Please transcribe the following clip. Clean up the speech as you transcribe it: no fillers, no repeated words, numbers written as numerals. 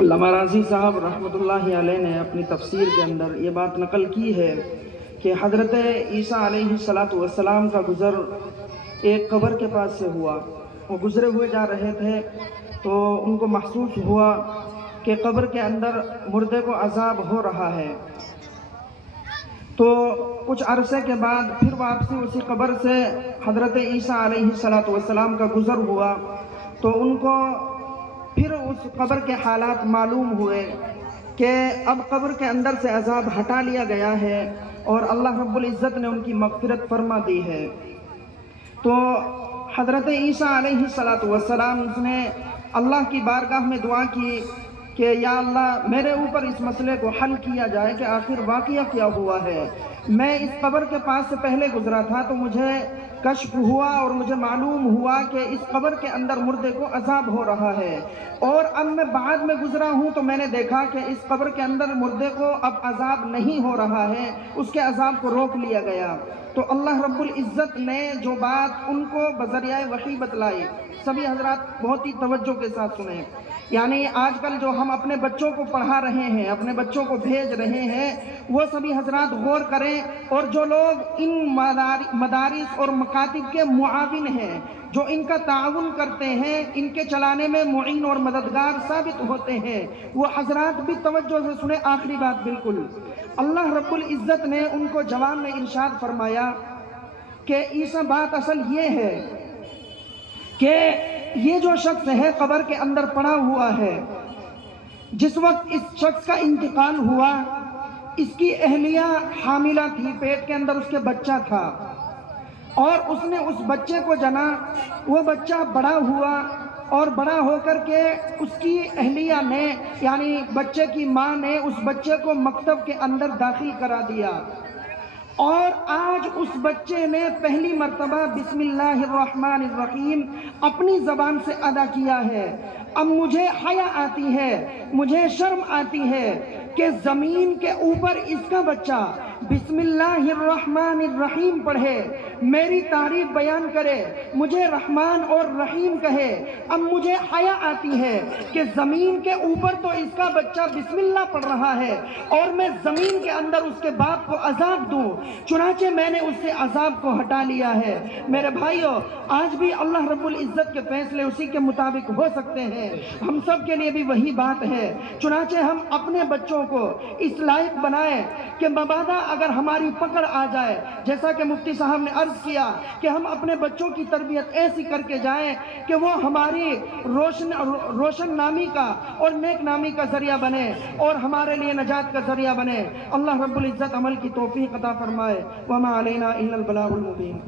علامہ راضی صاحب رحمۃ اللہ علیہ نے اپنی تفسیر کے اندر یہ بات نقل کی ہے کہ حضرت عیسیٰ علیہ السلام کا گزر ایک قبر کے پاس سے ہوا۔ وہ گزرے ہوئے جا رہے تھے تو ان کو محسوس ہوا کہ قبر کے اندر مردے کو عذاب ہو رہا ہے۔ تو کچھ عرصے کے بعد پھر واپسی اسی قبر سے حضرت عیسیٰ علیہ السلام کا گزر ہوا تو ان کو پھر اس قبر کے حالات معلوم ہوئے کہ اب قبر کے اندر سے عذاب ہٹا لیا گیا ہے اور اللہ رب العزت نے ان کی مغفرت فرما دی ہے۔ تو حضرت عیسیٰ علیہ السلام نے اللہ کی بارگاہ میں دعا کی کہ یا اللہ میرے اوپر اس مسئلے کو حل کیا جائے کہ آخر واقعہ کیا ہوا ہے۔ میں اس قبر کے پاس سے پہلے گزرا تھا تو مجھے کشف ہوا اور مجھے معلوم ہوا کہ اس قبر کے اندر مردے کو عذاب ہو رہا ہے، اور اب میں بعد میں گزرا ہوں تو میں نے دیکھا کہ اس قبر کے اندر مردے کو اب عذاب نہیں ہو رہا ہے، اس کے عذاب کو روک لیا گیا۔ تو اللہ رب العزت نے جو بات ان کو بذریعہ وحی بتلائی، سبھی حضرات بہت ہی توجہ کے ساتھ سنیں۔ یعنی آج کل جو ہم اپنے بچوں کو پڑھا رہے ہیں، اپنے بچوں کو بھیج رہے ہیں، وہ سبھی حضرات غور کریں، اور جو لوگ ان مدارس اور مکاتب کے معاون ہیں، جو ان کا تعاون کرتے ہیں، ان کے چلانے میں معین اور مددگار ثابت ہوتے ہیں، وہ حضرات بھی توجہ سے سنیں۔ آخری بات بالکل، اللہ رب العزت نے ان کو جواب میں ارشاد فرمایا کہ عیسیٰ بات اصل یہ ہے کہ یہ جو شخص ہے قبر کے اندر پڑا ہوا ہے، جس وقت اس شخص کا انتقال ہوا اس کی اہلیہ حاملہ تھی، پیٹ کے اندر اس کے بچہ تھا، اور اس نے اس بچے کو جنا۔ وہ بچہ بڑا ہوا اور بڑا ہو کر کے اس کی اہلیہ نے یعنی بچے کی ماں نے اس بچے کو مکتب کے اندر داخل کرا دیا، اور آج اس بچے نے پہلی مرتبہ بسم اللہ الرحمن الرحیم اپنی زبان سے ادا کیا ہے۔ اب مجھے حیا آتی ہے، مجھے شرم آتی ہے کہ زمین کے اوپر اس کا بچہ بسم اللہ الرحمن الرحیم پڑھے، میری تعریف بیان کرے، مجھے رحمان اور رحیم کہے۔ اب مجھے حیا آتی ہے کہ زمین کے اوپر تو اس کا بچہ بسم اللہ پڑھ رہا ہے اور میں زمین کے اندر اس کے باپ کو عذاب دوں، چنانچہ میں نے اس سے عذاب کو ہٹا لیا ہے۔ میرے بھائیو، آج بھی اللہ رب العزت کے فیصلے اسی کے مطابق ہو سکتے ہیں، ہم سب کے لیے بھی وہی بات ہے۔ چنانچہ ہم اپنے بچوں کو اس لائق بنائیں کہ مبادا اگر ہماری پکڑ آ جائے، جیسا کہ مفتی صاحب نے عرض کیا کہ ہم اپنے بچوں کی تربیت ایسی کر کے جائیں کہ وہ ہماری روشن نامی کا اور نیک نامی کا ذریعہ بنے اور ہمارے لیے نجات کا ذریعہ بنے۔ اللہ رب العزت عمل کی توفیق عطا فرمائے۔ وما علینا الا البلاغ المبین۔